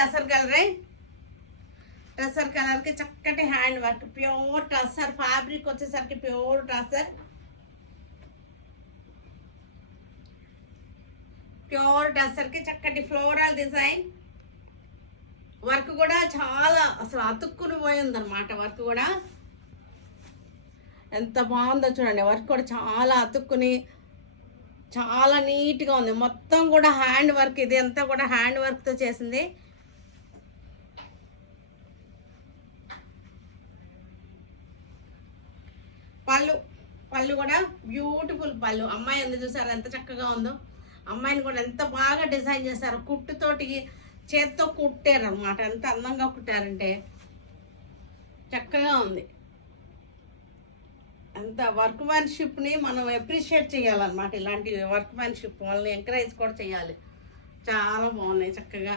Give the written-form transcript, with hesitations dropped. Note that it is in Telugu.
టసర్ కలరే. టసర్ కలర్కి చక్కటి hand work, pure tussar fabric వచ్చేసరికి ప్యూర్ టసర్, ప్యూర్ టసర్కి చక్కటి ఫ్లోరల్ డిజైన్. వర్క్ కూడా చాలా అసలు అతుక్కుని పోయిందన్నమాట. వర్క్ కూడా ఎంత బాగుందో చూడండి. వర్క్ కూడా చాలా అతుక్కుని చాలా నీట్గా ఉంది. మొత్తం కూడా హ్యాండ్ వర్క్, ఇది అంతా కూడా హ్యాండ్ వర్క్తో చేసింది. పళ్ళు కూడా బ్యూటిఫుల్ పళ్ళు. అమ్మాయి ఉంది చూసారు ఎంత చక్కగా ఉందో. అమ్మాయిని కూడా ఎంత బాగా డిజైన్ చేశారు. కుట్టుతోటి చేత్తో కుట్టారు అనమాట. ఎంత అందంగా కుట్టారంటే చక్కగా ఉంది. అంత వర్క్ మ్యాన్షిప్ని మనం అప్రిషియేట్ చేయాలన్నమాట. ఇలాంటి వర్క్ మ్యాన్షిప్ వాళ్ళని ఎంకరేజ్ కూడా చేయాలి. చాలా బాగున్నాయి చక్కగా.